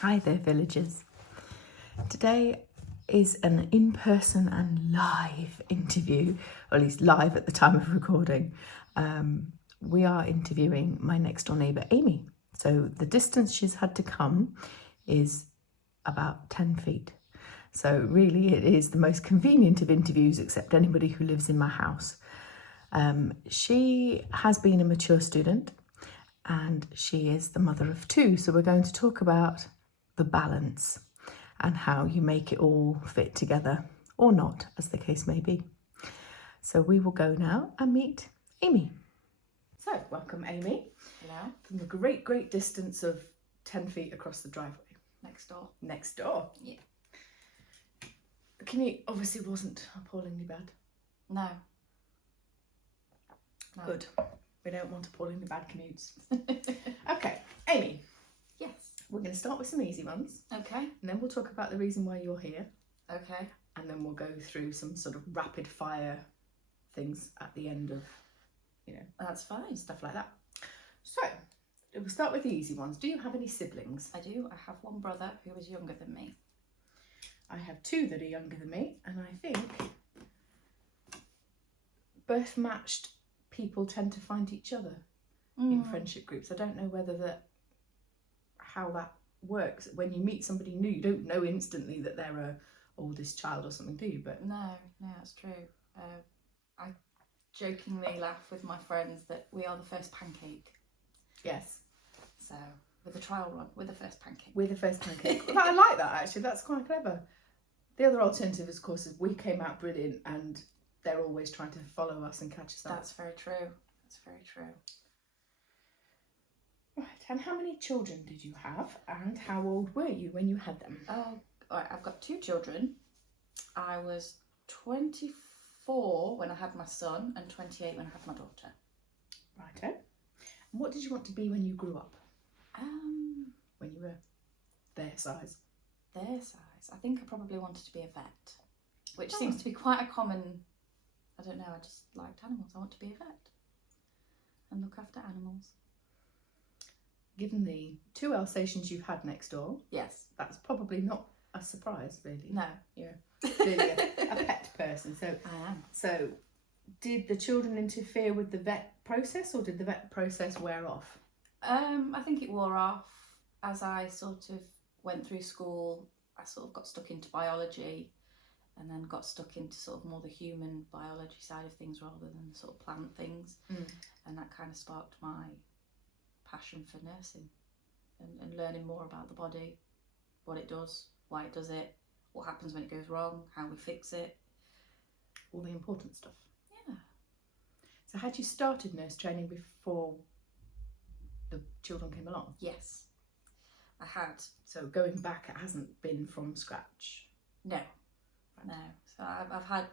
Hi there, villagers. Today is an in-person and live interview, or at least live at the time of recording. We are interviewing my next door neighbour, Amy. So the distance she's had to come is about 10 feet. So really it is the most convenient of interviews, except anybody who lives in my house. She has been a mature student and she is the mother of two. So we're going to talk about the balance and how you make it all fit together, or not, as the case may be. So we will go now and meet Amy. So welcome, Amy. Hello. From a great distance of 10 feet across the driveway. Next door. Next door. Yeah. The commute obviously wasn't appallingly bad. No. Good. We don't want appallingly bad commutes. Okay, Amy. Yes. We're going to start with some easy ones. Okay. And then we'll talk about the reason why you're here. Okay. And then we'll go through some sort of rapid fire things at the end of, That's fine. stuff like that. So, we'll start with the easy ones. Do you have any siblings? I do. I have one brother who is younger than me. I have two that are younger than me, and I think birth matched people tend to find each other in friendship groups. I don't know how that works. When you meet somebody new, you don't know instantly that they're a oldest child or something, do you? But No, that's true. I jokingly laugh with my friends that we are the first pancake. yes, So, with a trial run, we're the first pancake. we're the first pancake. Well, I like that, actually. That's quite clever. The other alternative, of course, is we came out brilliant and they're always trying to follow us and catch us up. That's very true. That's very true. Right, and how many children did you have, and how old were you when you had them? Oh, all right, I've got two children. I was 24 when I had my son and 28 when I had my daughter. Righto. And what did you want to be when you grew up? When you were their size? Their size. I think I probably wanted to be a vet, which seems to be quite a common, I don't know, I just liked animals. I want to be a vet and look after animals. Given the two Alsatians you've had next door, Yes. that's probably not a surprise, really. No. You're clearly a pet person. So, I am. so did the children interfere with the vet process, or did the vet process wear off? I think it wore off as I sort of went through school. I sort of got stuck into biology and then got stuck into sort of more the human biology side of things rather than sort of plant things. And that kind of sparked my passion for nursing and learning more about the body, what it does, why it does it, what happens when it goes wrong, how we fix it. All the important stuff. Yeah. So had you started nurse training before the children came along? Yes, I had. So going back, it hasn't been from scratch? No. No. So I've had,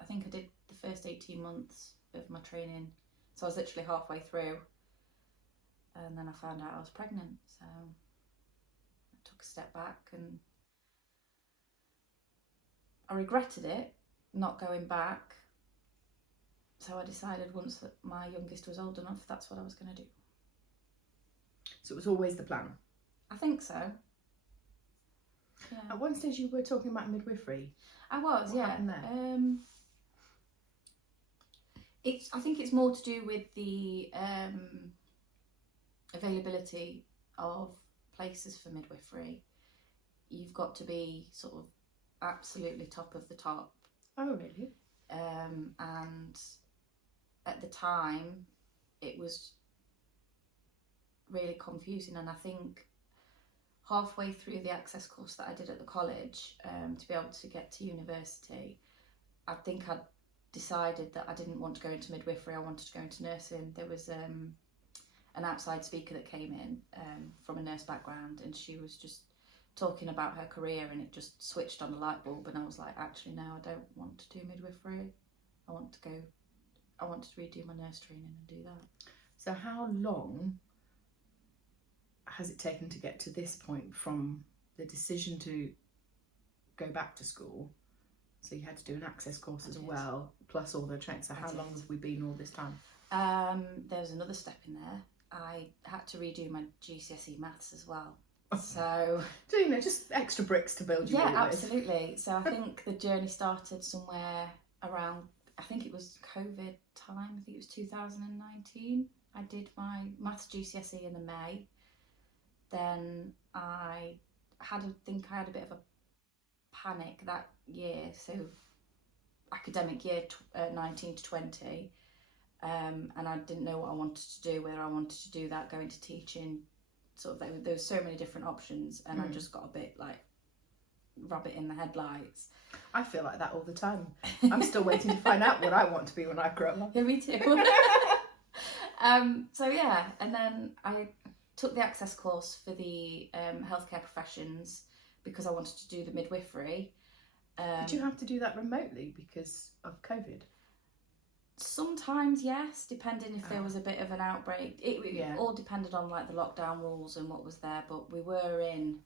I think I did the first 18 months of my training. So I was literally halfway through. And then I found out I was pregnant. So I took a step back and I regretted it, not going back. So I decided once that my youngest was old enough, that's what I was going to do. So it was always the plan? I think so. Yeah. At one stage you were talking about midwifery. I was, What yeah. happened there? I think it's more to do with the availability of places for midwifery. You've got to be sort of absolutely top of the top. Oh, really? And at the time it was really confusing, and I think halfway through the access course that I did at the college, to be able to get to university, I think I'd decided that I didn't want to go into midwifery, I wanted to go into nursing. There was an outside speaker that came in from a nurse background, and she was just talking about her career, and it just switched on the light bulb, and I was like, actually no, I don't want to do midwifery. I want to redo my nurse training and do that. So how long has it taken to get to this point from the decision to go back to school? So you had to do an access course as well, plus all the training. So how long have we been all this time? There's another step in there. I had to redo my GCSE maths as well. So Do you know, just extra bricks to build your yeah, wall with. absolutely. So I think the journey started somewhere around, I think it was COVID time, I think it was 2019. I did my maths GCSE in the May. Then I had I had a bit of a panic that year, so academic year 19 to 20, and I didn't know what I wanted to do, whether I wanted to do that, go into teaching, sort of, there was so many different options, and I just got a bit like rabbit in the headlights. I feel like that all the time. I'm still waiting to find out what I want to be when I grow up. Yeah, me too. So yeah, and then I took the access course for the healthcare professions because I wanted to do the midwifery. Did you have to do that remotely because of COVID? Sometimes yes, depending if there was a bit of an outbreak. It all depended on like the lockdown rules and what was there, but we were in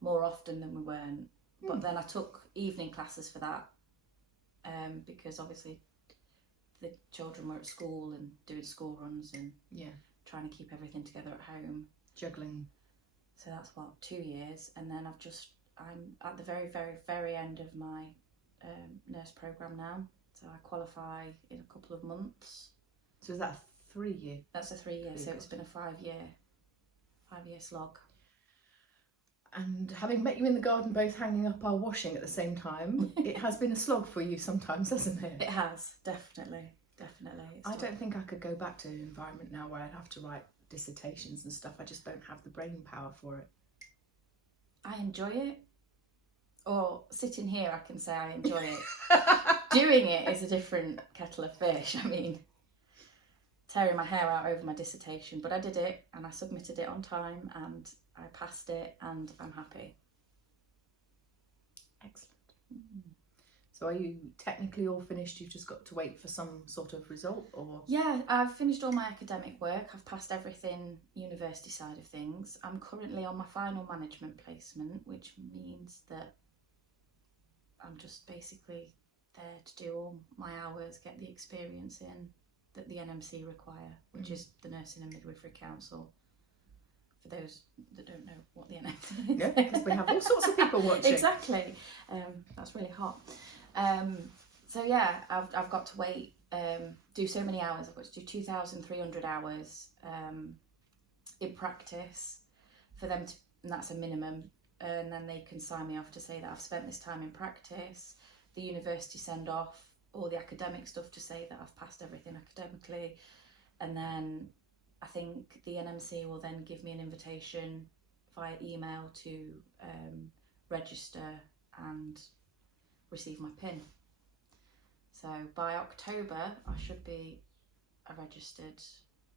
more often than we weren't. But then I took evening classes for that, because obviously the children were at school and doing school runs and trying to keep everything together at home. Juggling. So that's what, 2 years, and then I'm at the very, very, very end of my nurse programme now. So I qualify in a couple of months. So is that a 3 year? That's a 3 year, so it's been a 5 year slog. And having met you in the garden both hanging up our washing at the same time, it has been a slog for you sometimes, hasn't it? It has, definitely. I don't think I could go back to an environment now where I'd have to write dissertations and stuff. I just don't have the brain power for it. I enjoy it. Or sitting here, I can say I enjoy it. Doing it is a different kettle of fish. I mean, tearing my hair out over my dissertation, but I did it and I submitted it on time and I passed it and I'm happy. Excellent. So are you technically all finished? You've just got to wait for some sort of result, or? Yeah, I've finished all my academic work. I've passed everything university side of things. I'm currently on my final management placement, which means that I'm just basically there to do all my hours, get the experience in that the NMC require, which is the Nursing and Midwifery Council. For those that don't know what the NMC is. Yeah, because we have all sorts of people watching. Exactly. That's really hot. So yeah, I've got to wait, do so many hours. I've got to do 2,300 hours in practice for them to, and that's a minimum. And then they can sign me off to say that I've spent this time in practice. The university send off all the academic stuff to say that I've passed everything academically. And then I think the NMC will then give me an invitation via email to register and receive my PIN. So by October, I should be a registered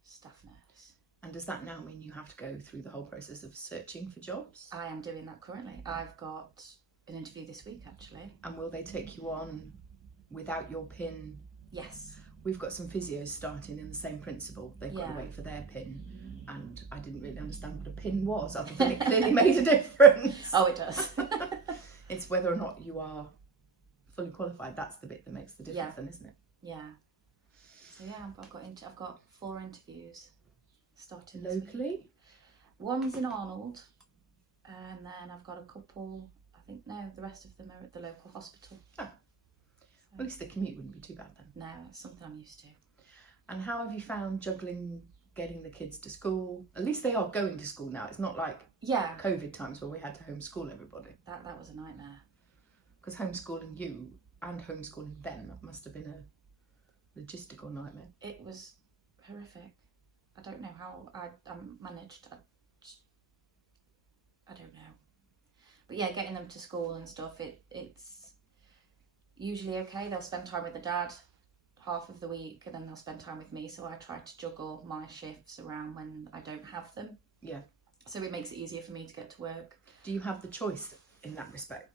staff nurse. And does that now mean you have to go through the whole process of searching for jobs? I am doing that currently. I've got an interview this week, actually. And will they take you on without your PIN? Yes. We've got some physios starting in the same principle. They've got to wait for their PIN. And I didn't really understand what a PIN was, other than it clearly made a difference. Oh, it does. It's whether or not you are fully qualified. That's the bit that makes the difference, then, isn't it? Yeah. So yeah, I've got 4 interviews starting locally. One's in Arnold, and then I've got a couple. I think the rest of them are at the local hospital. Oh. So, at least the commute wouldn't be too bad then. No, it's something I'm used to. And how have you found juggling getting the kids to school? At least they are going to school now. It's not like COVID times where we had to homeschool everybody. That was a nightmare. Because homeschooling you and homeschooling them must have been a logistical nightmare. It was horrific. I don't know how I managed. I don't know. But yeah, getting them to school and stuff, it's usually okay. They'll spend time with the dad half of the week and then they'll spend time with me. So I try to juggle my shifts around when I don't have them. Yeah. So it makes it easier for me to get to work. Do you have the choice in that respect?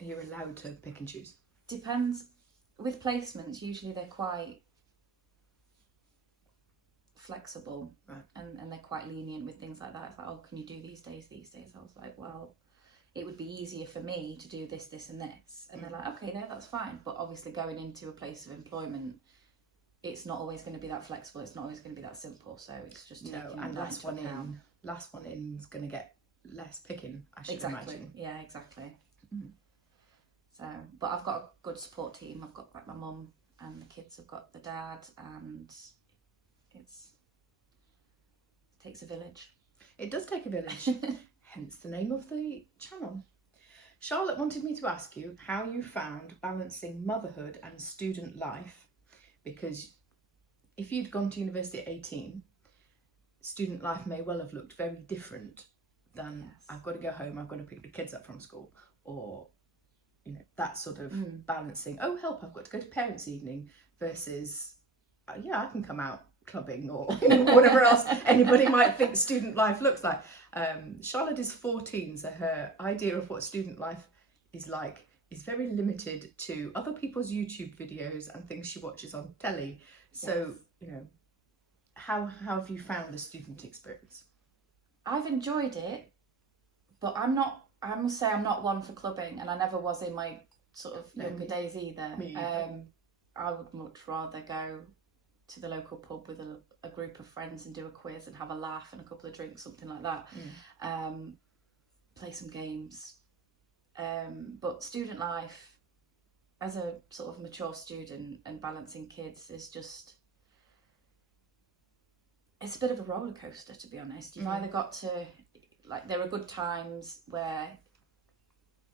Are you allowed to pick and choose? Depends. With placements, usually they're quite flexible, right? And they're quite lenient with things like that. It's like, oh, can you do these days? I was like, well, it would be easier for me to do this, this and this. And they're like, okay, no, that's fine. But obviously going into a place of employment, it's not always going to be that flexible. It's not always going to be that simple. So it's just taking and that into account. last one in is going to get less picking, I should Exactly. imagine. Yeah, exactly. Mm. So, but I've got a good support team. I've got like my mum, and the kids have got the dad, and it takes a village. It does take a village, hence the name of the channel. Charlotte wanted me to ask you how you found balancing motherhood and student life, because if you'd gone to university at 18, student life may well have looked very different than I've got to go home, I've got to pick the kids up from school, or that sort of balancing. Oh help, I've got to go to parents' evening versus yeah, I can come out clubbing or whatever else anybody might think student life looks like. Charlotte is 14, so her idea of what student life is like is very limited to other people's YouTube videos and things she watches on telly. So how have you found the student experience? I've enjoyed it, but I must say I'm not one for clubbing, and I never was in my sort of younger days either. I would much rather go to the local pub with a group of friends and do a quiz and have a laugh and a couple of drinks, something like that. Play some games. But student life, as a sort of mature student and balancing kids, is just, it's a bit of a roller coaster, to be honest. You've either got to, like, there are good times where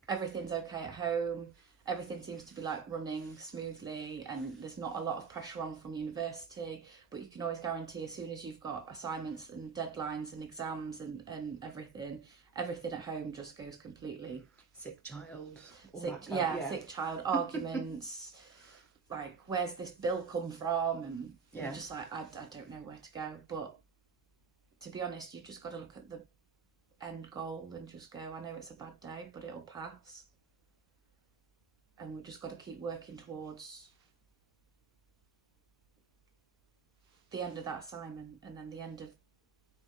everything's okay at home, everything seems to be like running smoothly, and there's not a lot of pressure on from university, but you can always guarantee as soon as you've got assignments and deadlines and exams and everything at home just goes completely sick child, sick child, arguments, like where's this bill come from, and you're just like, I don't know where to go. But to be honest, you've just got to look at the end goal and just go, I know it's a bad day, but it'll pass, and we've just got to keep working towards the end of that assignment, and then the end of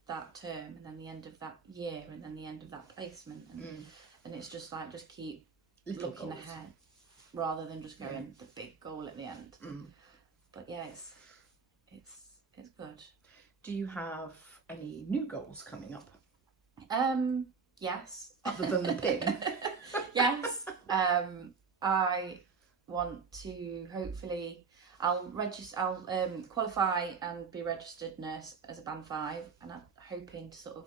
that term, and then the end of that year, and then the end of that placement, and it's just like, just keep looking ahead rather than just going the big goal at the end. But yeah, it's good. Do you have any new goals coming up? Yes. Other than the pin? Yes. I want to, hopefully, I'll qualify and be registered nurse as a band 5, and I'm hoping to sort of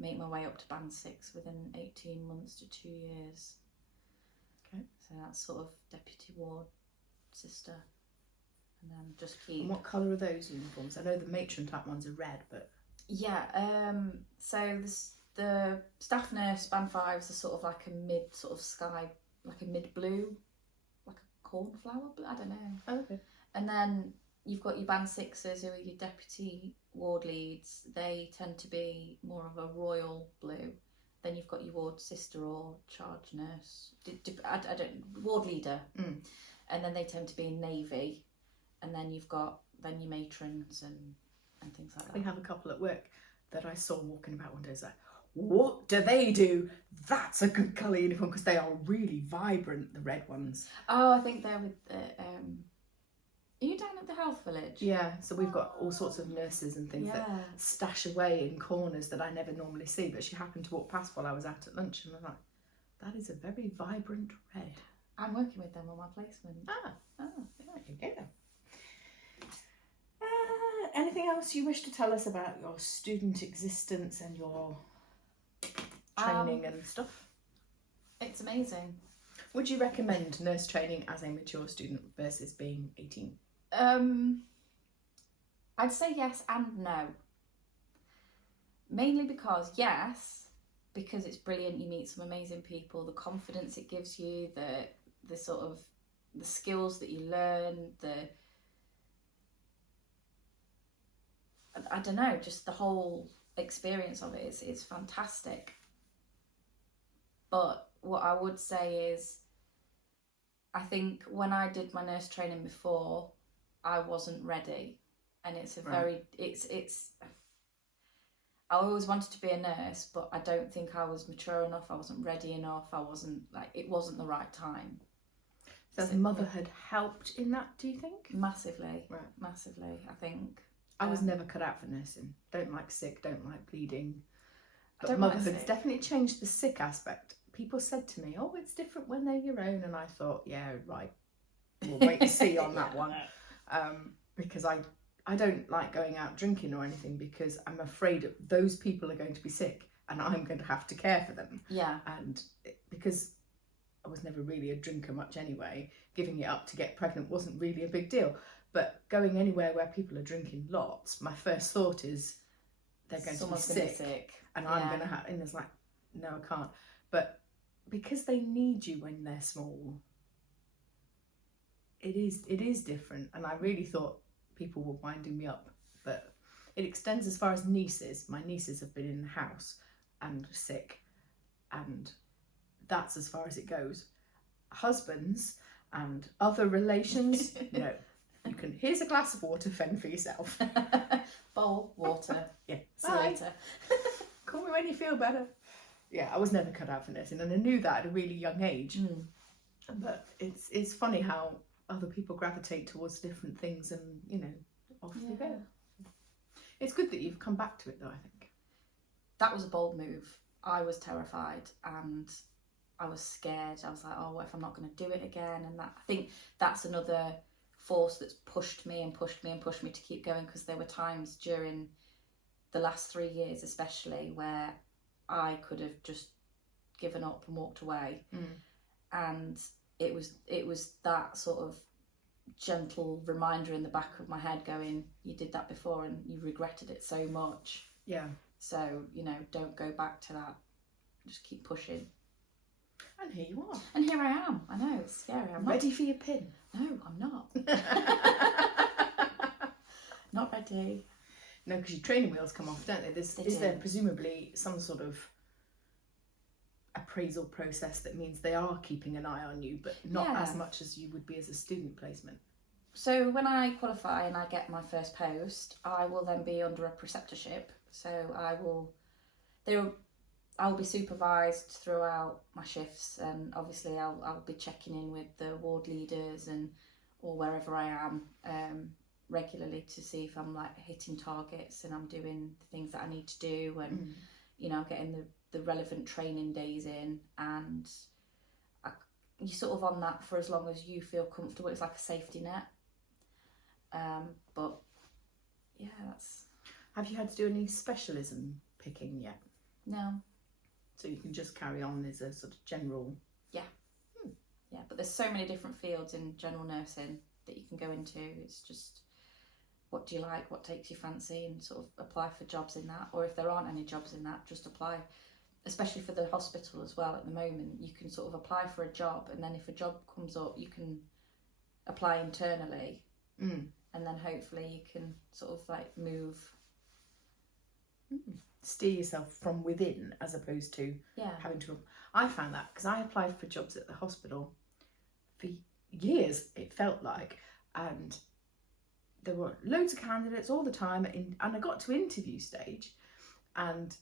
make my way up to band 6 within 18 months to 2 years. Okay. So that's sort of deputy ward sister, and then just keep. And what colour are those uniforms? I know the matron type ones are red, but yeah. So the staff nurse band 5s are sort of like a mid sort of sky, like a mid blue, like a cornflower. I don't know. Oh, okay. And then you've got your band 6s, who are your deputy ward leads. They tend to be more of a royal blue. Then you've got your ward sister or charge nurse, I don't, ward leader, and then they tend to be navy. And then you've got your matrons and things like that. We have a couple at work that I saw walking about one day. It's like, what do they do? That's a good colour uniform, because they are really vibrant, the red ones. Oh, I think they're with the. Are you down at the health village? Yeah, so we've got all sorts of nurses and things that stash away in corners that I never normally see, but she happened to walk past while I was out at lunch, and I was like, that is a very vibrant red. I'm working with them on my placement. There you go. Anything else you wish to tell us about your student existence and your training and stuff? It's amazing. Would you recommend nurse training as a mature student versus being 18? I'd say yes and no. Mainly because yes, because it's brilliant, you meet some amazing people, the confidence it gives you, the sort of the skills that you learn, I don't know, just the whole experience of it is fantastic. But what I would say is, I think when I did my nurse training before, I wasn't ready, and it's a very, it's. I always wanted to be a nurse, but I don't think I was mature enough. I wasn't ready enough. It wasn't the right time. So has motherhood helped in that, do you think? Massively, massively. I think I was never cut out for nursing. Don't like sick. Don't like bleeding. But Don't mind motherhood's sick. definitely changed the sick aspect. People said to me, oh, it's different when they're your own. And I thought, yeah, right. We'll wait and see on that one. Because I don't like going out drinking or anything because I'm afraid those people are going to be sick and I'm going to have to care for them. Yeah. And because I was never really a drinker much anyway, giving it up to get pregnant wasn't really a big deal. But going anywhere where people are drinking lots, my first thought is they're going Someone's to gonna be sick. And yeah. I'm going to have, and it's like, no, I can't. But because they need you when they're small, it is different. And I really thought people were winding me up. But it extends as far as nieces. My nieces have been in the house and sick. And that's as far as it goes. Husbands and other relations, no. You can, here's a glass of water, fend for yourself. Bowl, water. Yeah. See you later. Call me when you feel better. Yeah, I was never cut out for nursing, and I knew that at a really young age. But it's funny how other people gravitate towards different things, and you know, off you go. It's good that you've come back to it, though. I think that was a bold move. I was terrified and I was scared. I was like, oh, what if I'm not going to do it again? And that, I think that's another force that's pushed me and pushed me and pushed me to keep going, because there were times during the last 3 years especially where I could have just given up and walked away. And it was that sort of gentle reminder in the back of my head going, you did that before and you regretted it so much. Yeah. So, you know, don't go back to that. Just keep pushing. And here you are. And here I am. I know, it's scary. I'm ready for your pin. No, I'm not. Not ready. No, because your training wheels come off, don't they? Is there presumably some sort of appraisal process that means they are keeping an eye on you, but not as much as you would be as a student placement? So when I qualify and I get my first post, I will then be under a preceptorship. So I will be supervised throughout my shifts, and obviously I'll be checking in with the ward leaders or wherever I am regularly to see if I'm like hitting targets and I'm doing the things that I need to do, and you know, I'm getting the relevant training days in, and you're sort of on that for as long as you feel comfortable. It's like a safety net. But yeah, that's. Have you had to do any specialism picking yet? No. So you can just carry on as a sort of general. Yeah. Yeah, but there's so many different fields in general nursing that you can go into. It's just, what do you like, what takes your fancy, and sort of apply for jobs in that. Or if there aren't any jobs in that, just apply. Especially for the hospital as well at the moment, you can sort of apply for a job, and then if a job comes up, you can apply internally, and then hopefully you can sort of like move. Steer yourself from within as opposed to having to. I found that because I applied for jobs at the hospital for years, it felt like, and there were loads of candidates all the time, and I got to interview stage, and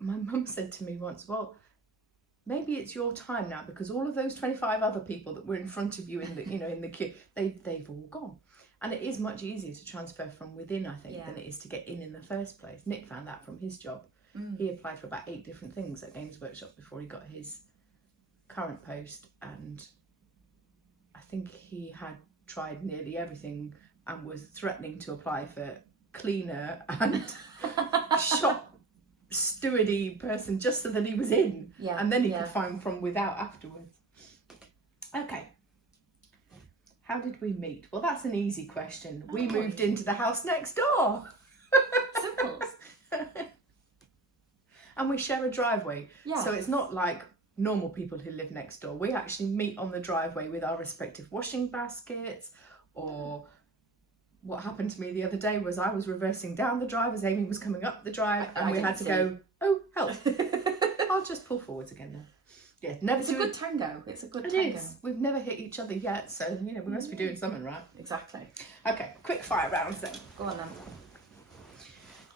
my mum said to me once, well, maybe it's your time now, because all of those 25 other people that were in front of you in the in the queue, they've all gone. And it is much easier to transfer from within, I think, than it is to get in the first place. Nick found that from his job. He applied for about 8 different things at Games Workshop before he got his current post, and I think he had tried nearly everything and was threatening to apply for cleaner and shop stewardy person just so that he was in, and then he could find from without afterwards. Okay. How did we meet? Well, that's an easy question. We moved into the house next door. Simple. And we share a driveway. Yeah. So it's not like normal people who live next door. We actually meet on the driveway with our respective washing baskets. Or what happened to me the other day was I was reversing down the drive as Amy was coming up the drive, and we had to go, oh, help. I'll just pull forwards again now. Yeah, never. It's a good tango. It's a good tango. It is. We've never hit each other yet, so we must be doing something right. Exactly. Okay, quick fire rounds then. Go on then.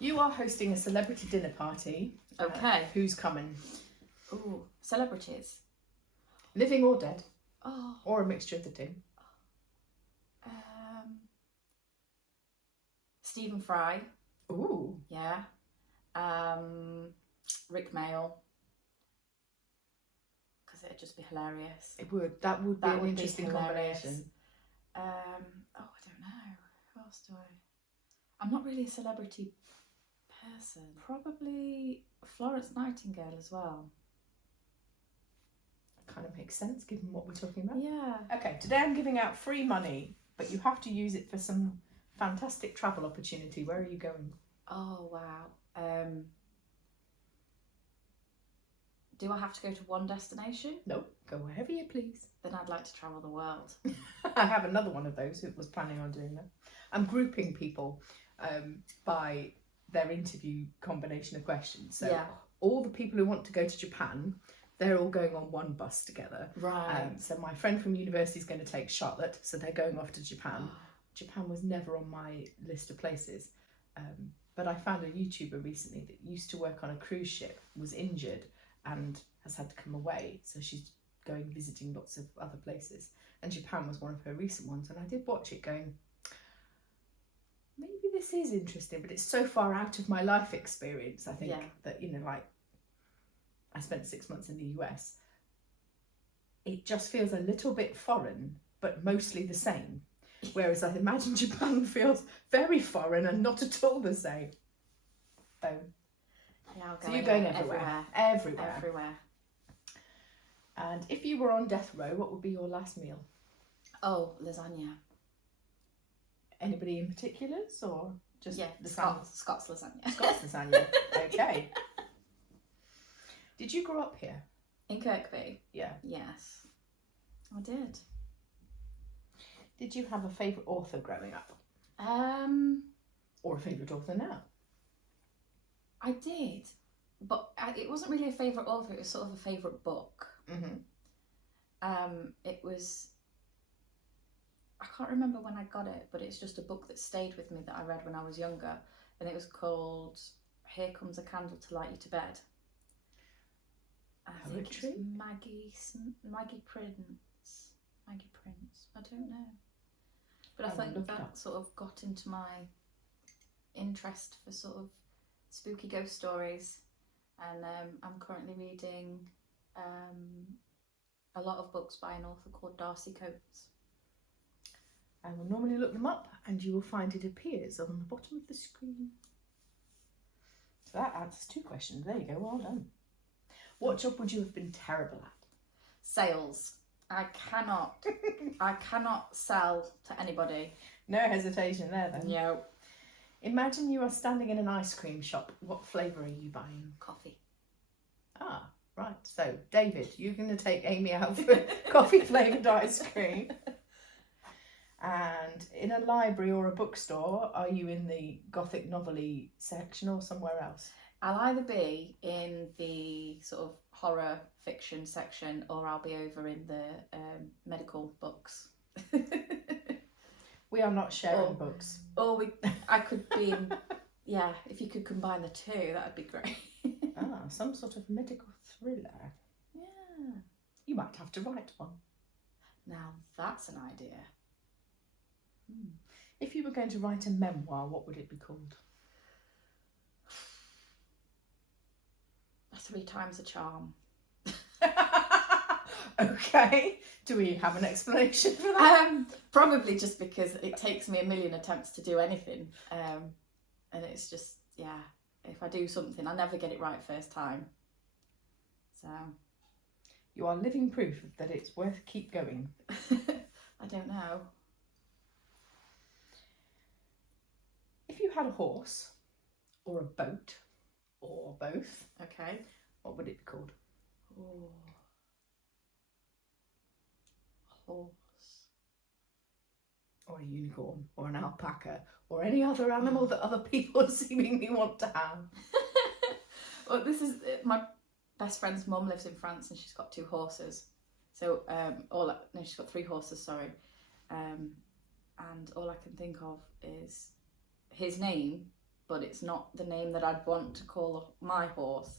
You are hosting a celebrity dinner party. Okay. Who's coming? Ooh, celebrities. Living or dead? Oh. Or a mixture of the two? Stephen Fry. Ooh. Yeah. Rick Mail, because it'd just be hilarious. It would. That would be That an would be interesting hilarious. combination. Oh, I don't know. Who else do I? I'm not really a celebrity person. Probably Florence Nightingale as well. Kind of makes sense given what we're talking about. Yeah. Okay, today I'm giving out free money, but you have to use it for some fantastic travel opportunity. Where are you going? Oh wow. Do I have to go to one destination? No, go wherever you please. Then I'd like to travel the world. I have another one of those who was planning on doing that. I'm grouping people by their interview combination of questions. So Yeah. all the people who want to go to Japan, they're all going on one bus together. Right. So my friend from university is going to take Charlotte, so they're going off to Japan. Japan was never on my list of places. But I found a YouTuber recently that used to work on a cruise ship, was injured and has had to come away. So she's going visiting lots of other places. And Japan was one of her recent ones. And I did watch it going, maybe this is interesting, but it's so far out of my life experience, I think, that, you know, like I spent 6 months in the US. It just feels a little bit foreign, but mostly the same. Whereas I imagine Japan feels very foreign and not at all the same. So, So you're going everywhere. Everywhere. Everywhere. And if you were on death row, what would be your last meal? Oh, lasagna. Anybody in particulars or just the Scots lasagna. Scots lasagna. Okay. Did you grow up here? In Kirkby? Yeah. Yes, I did. Did you have a favourite author growing up? Or a favourite author now? I did, but it wasn't really a favourite author, it was sort of a favourite book. Mm-hmm. It was, I can't remember when I got it, but it's just a book that stayed with me that I read when I was younger, and it was called Here Comes a Candle to Light You to Bed. I think it's Maggie Prince. I don't know. But I think that sort of got into my interest for sort of spooky ghost stories, and I'm currently reading a lot of books by an author called Darcy Coates. I will normally look them up and you will find it appears on the bottom of the screen. So that answers 2 questions. There you go, well done. What job would you have been terrible at? Sales. I cannot sell to anybody. No hesitation there then. No. Imagine you are standing in an ice cream shop. What flavour are you buying? Coffee. Ah, right. So, David, you're going to take Amy out for coffee flavoured ice cream. And in a library or a bookstore, are you in the gothic novel-y section or somewhere else? I'll either be in the sort of horror fiction section, or I'll be over in the medical books. We are not sharing books. Or I could be in, if you could combine the two, that would be great. Some sort of medical thriller. Yeah. You might have to write one. Now that's an idea. If you were going to write a memoir, what would it be called? 3 Times a Charm. Okay. Do we have an explanation for that? Probably just because it takes me a million attempts to do anything. And it's just, if I do something, I never get it right first time. So. You are living proof that it's worth keep going. I don't know. If you had a horse or a boat or both, okay, what would it be called? Oh. Horse. Or a unicorn or an alpaca or any other animal that other people seemingly want to have. Well, this is my best friend's mum lives in France and she's got 2 horses. So she's got 3 horses, sorry. And all I can think of is his name, but it's not the name that I'd want to call my horse.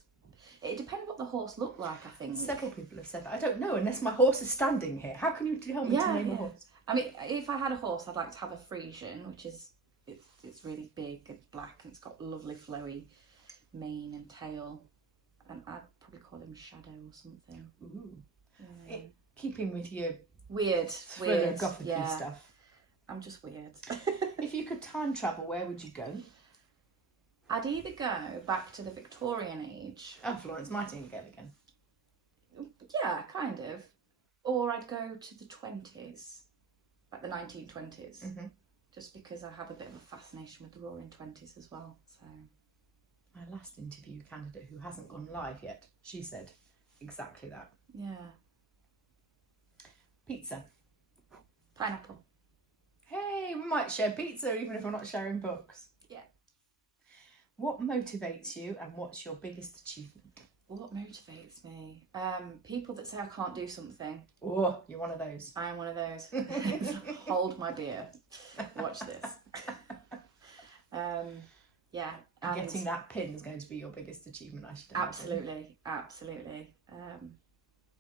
It depends what the horse looked like, I think. Several people have said that. I don't know, unless my horse is standing here. How can you tell me to name a horse? I mean, if I had a horse, I'd like to have a Frisian, which is, it's really big and black and it's got lovely flowy mane and tail. and I'd probably call him Shadow or something. Ooh. Yeah. Keeping with your Weird, thriller gothic stuff. I'm just weird. If you could time travel, where would you go? I'd either go back to the Victorian age. Oh, Florence Nightingale again. Yeah, kind of. Or I'd go to the 20s, like the 1920s, just because I have a bit of a fascination with the Roaring 20s as well. So, my last interview candidate who hasn't gone live yet, she said exactly that. Yeah. Pizza. Pineapple. Hey, we might share pizza even if we're not sharing books. Yeah. What motivates you and what's your biggest achievement? What motivates me? People that say I can't do something. Oh, you're one of those. I am one of those. Hold my beer. Watch this. Yeah. And getting that pin is going to be your biggest achievement, I should imagine. Absolutely.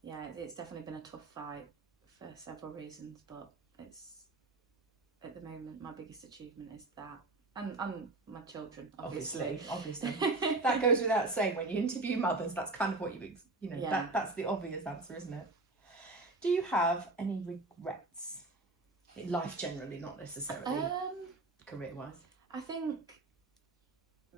Yeah, it's definitely been a tough fight for several reasons, but it's, at the moment, my biggest achievement is that. And my children, obviously. That goes without saying. When you interview mothers, that's kind of what that's the obvious answer, isn't it? Do you have any regrets in life generally, not necessarily career-wise? I think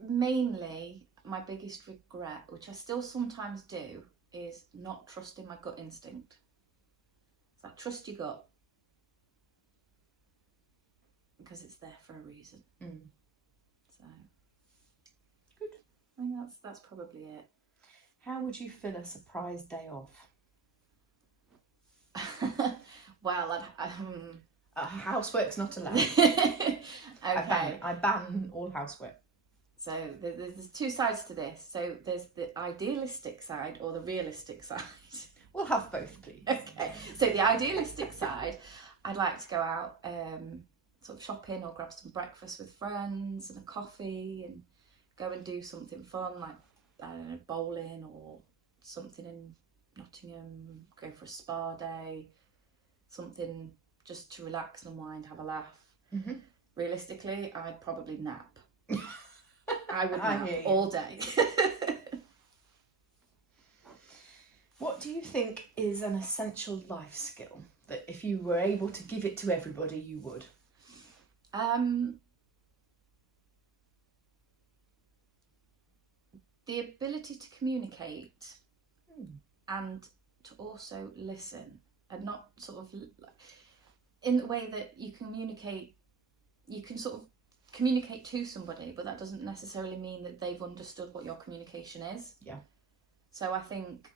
mainly my biggest regret, which I still sometimes do, is not trusting my gut instinct. It's like, trust your gut, because it's there for a reason. So good. I think that's probably it. How would you fill a surprise day off? Well, housework's not allowed. Okay. I ban all housework. So there's two sides to this. So there's the idealistic side or the realistic side. We'll have both, please. Okay. So the idealistic side, I'd like to go out sort of shopping or grab some breakfast with friends and a coffee and go and do something fun, like, I don't know, bowling or something in Nottingham, go for a spa day, something just to relax and unwind, have a laugh. Realistically, I'd probably nap. I would nap all day. What do you think is an essential life skill that if you were able to give it to everybody, you would? The ability to communicate and to also listen, and not sort of in the way that you communicate. You can sort of communicate to somebody, but that doesn't necessarily mean that they've understood what your communication is. Yeah. So I think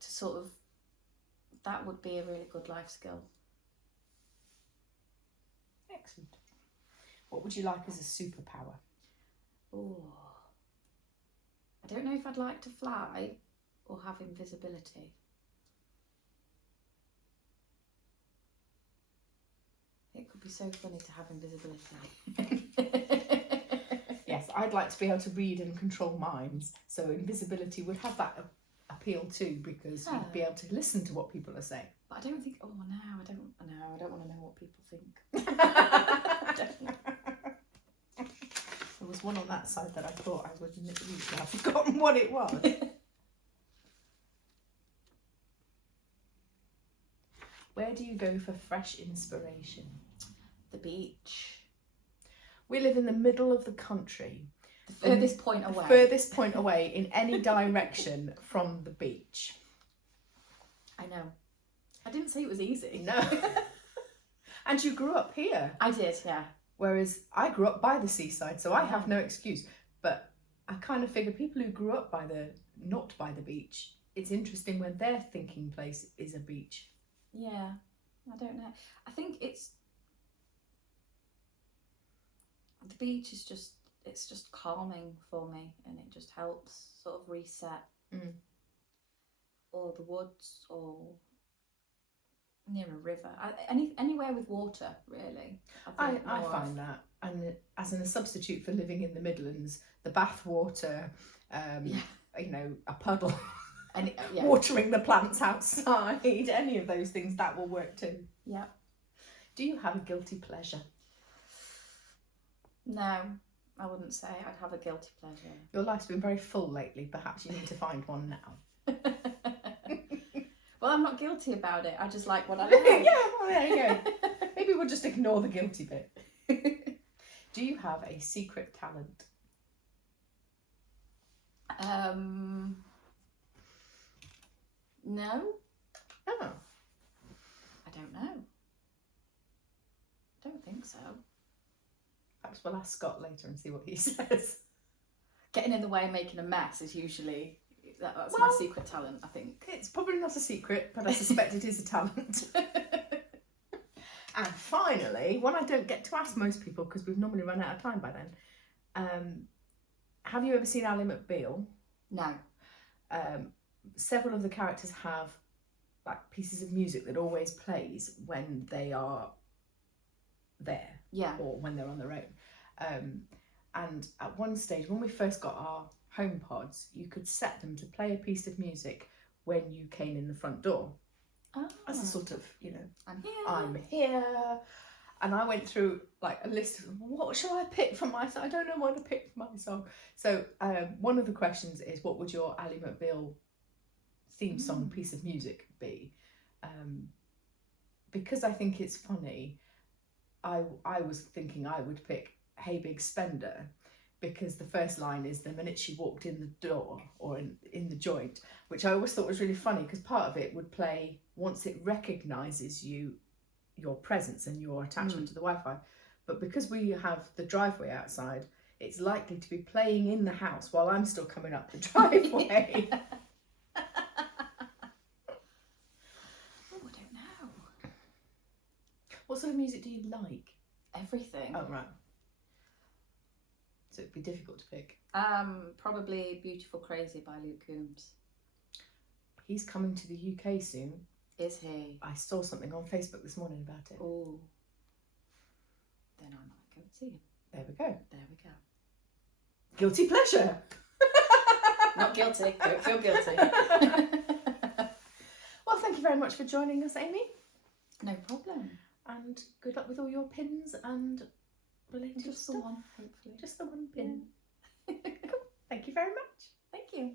to sort of, that would be a really good life skill. Excellent. What would you like as a superpower? Oh, I don't know if I'd like to fly or have invisibility. It could be so funny to have invisibility. Yes, I'd like to be able to read and control minds. So invisibility would have that appeal too, because you'd be able to listen to what people are saying. But I don't think. Oh no, I don't want to know what people think. There was one on that side that I thought I would read, and I've forgotten what it was. Where do you go for fresh inspiration? The beach. We live in the middle of the country. The furthest point away. The furthest point away in any direction from the beach. I know. I didn't say it was easy. No. And you grew up here. I did, yeah. Whereas I grew up by the seaside, so I have no excuse. But I kind of figure people who grew up not by the beach, it's interesting when their thinking place is a beach. Yeah, I don't know. I think the beach is just calming for me, and it just helps sort of reset. Or the woods, or near a river, anywhere with water, really. I find that, and as in a substitute for living in the Midlands, the bath water, a puddle, and watering the plants outside, any of those things, that will work too. Yeah. Do you have a guilty pleasure? No, I wouldn't say. I'd have a guilty pleasure. Your life's been very full lately. Perhaps you need to find one now. Well, I'm not guilty about it. I just like what I like. Yeah, well, there you go. Maybe we'll just ignore the guilty bit. Do you have a secret talent? No. Oh. I don't know. I don't think so. Perhaps we'll ask Scott later and see what he says. Getting in the way and making a mess is usually... That's Well, my secret talent, I think. It's probably not a secret, but I suspect it is a talent. And finally, one I don't get to ask most people because we've normally run out of time by then. Have you ever seen Ally McBeal? No. Several of the characters have like pieces of music that always plays when they are there, Yeah. or when they're on their own. And at one stage, when we first got our home pods, you could set them to play a piece of music when you came in the front door. Oh. As a sort of, I'm here. And I went through like a list of what shall I pick from my song? I don't know what to pick from my song. So one of the questions is, what would your Ally McBeal theme song piece of music be? Because I think it's funny, I was thinking I would pick Hey Big Spender, because the first line is the minute she walked in the door or in the joint, which I always thought was really funny because part of it would play once it recognises your presence and your attachment to the Wi-Fi. But because we have the driveway outside, it's likely to be playing in the house while I'm still coming up the driveway. Oh, I don't know. What sort of music do you like? Everything. Oh, right. So it'd be difficult to pick. Probably Beautiful Crazy by Luke Combs. He's coming to the UK soon. Is he? I saw something on Facebook this morning about it. Oh. Then I might go and see him. There we go. There we go. Guilty pleasure. Not guilty. Don't feel guilty. Well, thank you very much for joining us, Amy. No problem. And good luck with all your pins and related Just stuff. the one, hopefully. Just the one pin. Yeah. Cool. Thank you very much. Thank you.